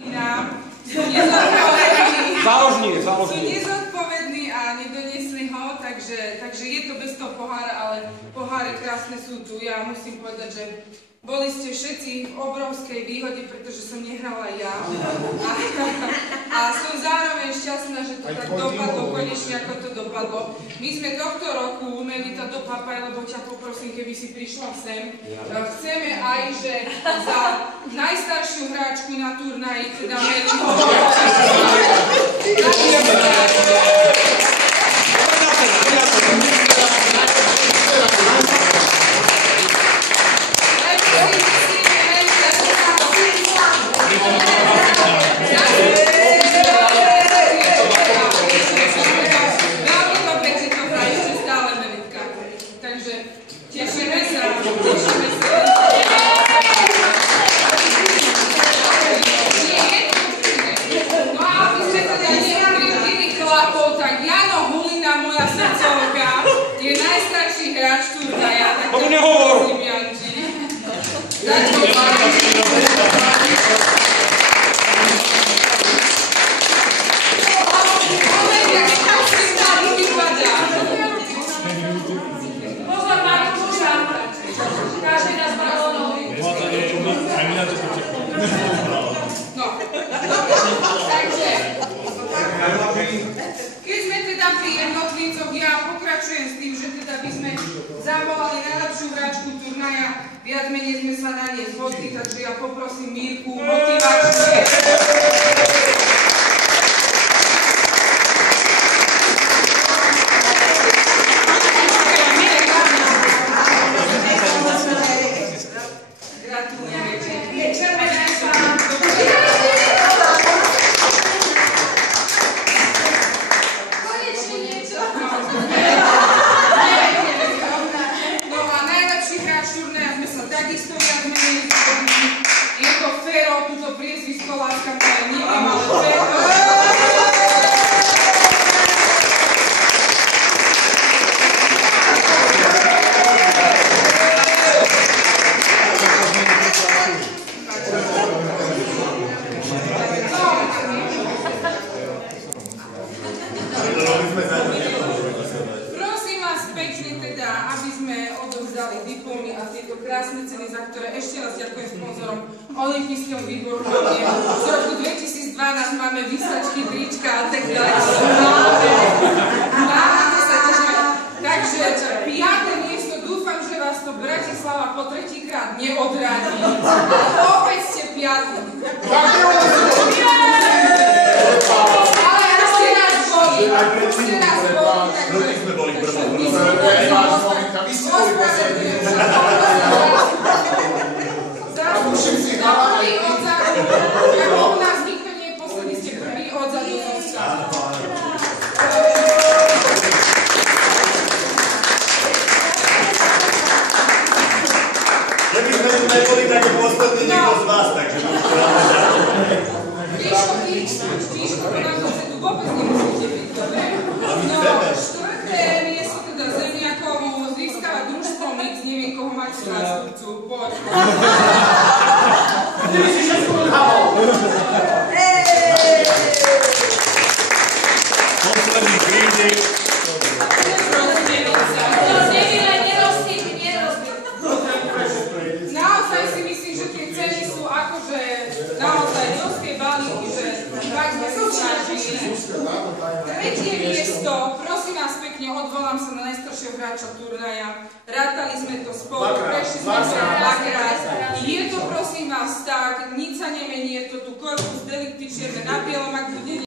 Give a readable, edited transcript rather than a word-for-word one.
Sú nezodpovední a nedoniesli ho, takže je to bez toho pohára, ale poháre krásne sú tu. Ja musím povedať, že boli ste všetci v obrovskej výhode, pretože som nehrala ja. A som zároveň šťastná, že to tak dopadlo, konečne ako to dopadlo. My sme tohto roku, Melita do Papaj, lebo ťa poprosím, keby si prišla sem. Chceme aj, že za najstaršiu hráčku na turnaji, teda Melitu. Je najstarší hráč turnaja, tak to prosím, Janči. Pozor, máte čuša. Každý nás balónov. No, takže, keď sme teda pri jednotlivcoch, ja pokračujem s tým, že teda by sme zavolali najlepšiu hráčku turnaja, viac menej sme sa na nej zhodli, takže ja poprosím Mírku, motivačne. Je to Fero, túto priezvisko láska moja neviem, ale Fero. Prosím vás pekne teda, aby sme odovzdali diplomy a tieto krásne ceny, za ktoré ešte raz ďakujem sponzorom Olympijskému výboru. Z roku 2012 máme výsačky, trička a tak ďalej. Máme sa tešíme. Takže 5. miesto, dúfam, že vás to Bratislava po 3-krát neodradí. Ale opäť ste 5. Ale ešte nás boli. Ešte nás boli. Takže ospravedlňujem sa. Musím si hľadať. Ako u nás nikto nie je posledný, ste prvý odzadu zostali. Keby sme tu neboli taký posledný niekto z vás, takže Víš, naozaj tu vôbec nemusíte byť, dobre? No, 4. miesto teda Zemiakovu získava družstvo Mix, neviem koho máte zástupcu, poď. posledný krízy. Naozaj si myslím, že tie ceny sú akože naozaj dosť tie balíky, že fakt sme sa snažili. 3. miesto, prosím vás pekne, odvolám sa na najstaršieho hráča turnaja. Rátali sme to spolu, prešli sme to dvakrát. Je to prosím vás tak, nič sa nemení, je to tu Corpus Delicti čierne na bielom, ak bude